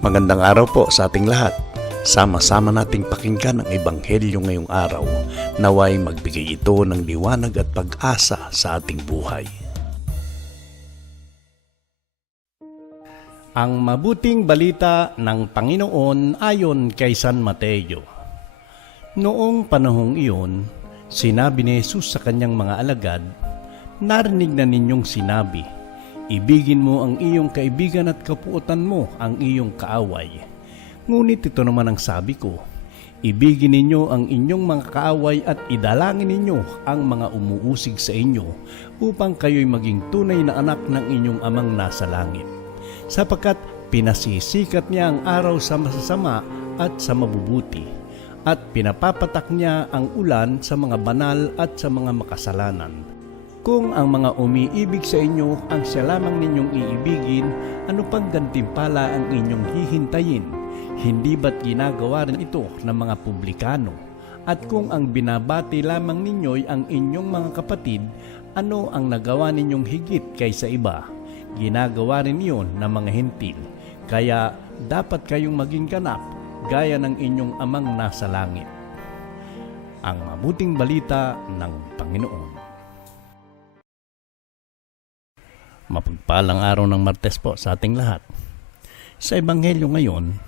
Magandang araw po sa ating lahat. Sama-sama nating pakinggan ang Ebanghelyo ngayong araw. Naway magbigay ito ng liwanag at pag-asa sa ating buhay. Ang mabuting balita ng Panginoon ayon kay San Mateo. Noong panahong iyon, sinabi ni Jesus sa kanyang mga alagad, "Narinig na ninyong sinabi, ibigin mo ang iyong kaibigan at kapuotan mo ang iyong kaaway. Ngunit ito naman ang sabi ko, ibigin ninyo ang inyong mga kaaway at idalangin ninyo ang mga umuusig sa inyo upang kayo'y maging tunay na anak ng inyong amang nasa langit. Sapagkat pinasisikat niya ang araw sa masasama at sa mabubuti, at pinapapatak niya ang ulan sa mga banal at sa mga makasalanan. Kung ang mga umiibig sa inyo ang siya lamang ninyong iibigin, ano pang gantimpala ang inyong hihintayin? Hindi ba't ginagawa rin ito ng mga publikano? At kung ang binabati lamang ninyo'y ang inyong mga kapatid, ano ang nagawa ninyong higit kaysa iba? Ginagawa rin iyon ng mga hentil. Kaya dapat kayong maging ganap gaya ng inyong amang nasa langit." Ang mabuting balita ng Panginoon. Mapagpalang araw ng Martes po sa ating lahat. Sa Ebanghelyo ngayon,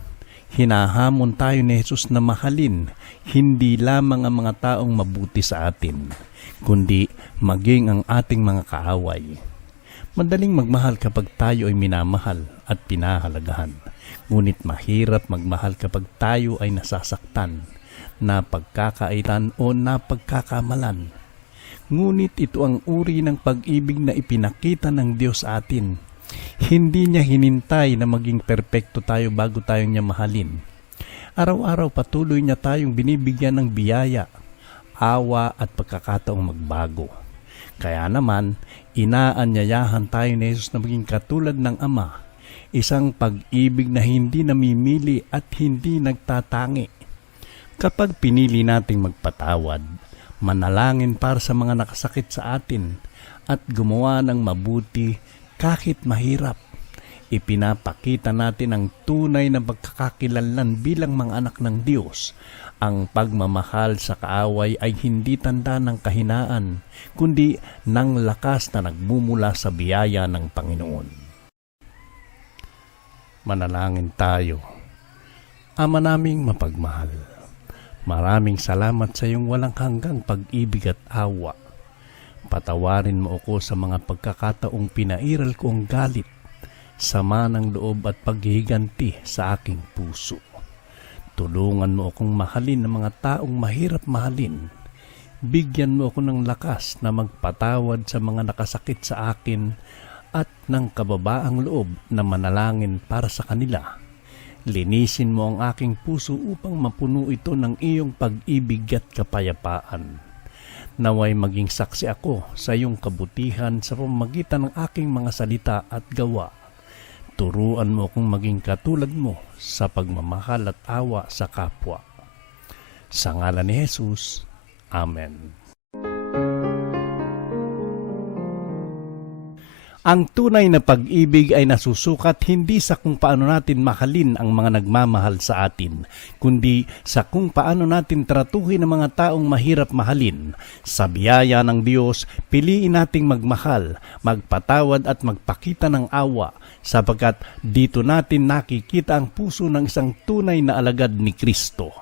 hinahamon tayo ni Jesus na mahalin hindi lamang ang mga taong mabuti sa atin, kundi maging ang ating mga kaaway. Madaling magmahal kapag tayo ay minamahal at pinahalagahan. Ngunit mahirap magmahal kapag tayo ay nasasaktan, napagkakaitan o napagkakamalan. Ngunit ito ang uri ng pag-ibig na ipinakita ng Diyos sa atin. Hindi niya hinintay na maging perpekto tayo bago tayo niya mahalin. Araw-araw patuloy niya tayong binibigyan ng biyaya, awa at pagkakataong magbago. Kaya naman, inaanyayahan tayo ni Jesus na maging katulad ng Ama, isang pag-ibig na hindi namimili at hindi nagtatangi. Kapag pinili nating magpatawad, manalangin para sa mga nakasakit sa atin, at gumawa ng mabuti kahit mahirap, ipinapakita natin ang tunay na pagkakakilanlan bilang mga anak ng Diyos. Ang pagmamahal sa kaaway ay hindi tanda ng kahinaan, kundi ng lakas na nagmumula sa biyaya ng Panginoon. Manalangin tayo. Ama naming mapagmahal, maraming salamat sa iyong walang hanggang pag-ibig at awa. Patawarin mo ako sa mga pagkakataong pinairal ko ang galit, sama ng loob at paghihiganti sa aking puso. Tulungan mo akong mahalin ang mga taong mahirap mahalin. Bigyan mo ako ng lakas na magpatawad sa mga nakasakit sa akin at ng kababaang loob na manalangin para sa kanila. Linisin mo ang aking puso upang mapuno ito ng iyong pag-ibig at kapayapaan. Naway maging saksi ako sa iyong kabutihan sa pamamagitan ng aking mga salita at gawa. Turuan mo akong maging katulad mo sa pagmamahal at awa sa kapwa. Sa ngalan ni Jesus, Amen. Ang tunay na pag-ibig ay nasusukat hindi sa kung paano natin mahalin ang mga nagmamahal sa atin, kundi sa kung paano natin tratuhin ang mga taong mahirap mahalin. Sa biyaya ng Diyos, piliin nating magmahal, magpatawad at magpakita ng awa, sapagkat dito natin nakikita ang puso ng isang tunay na alagad ni Kristo.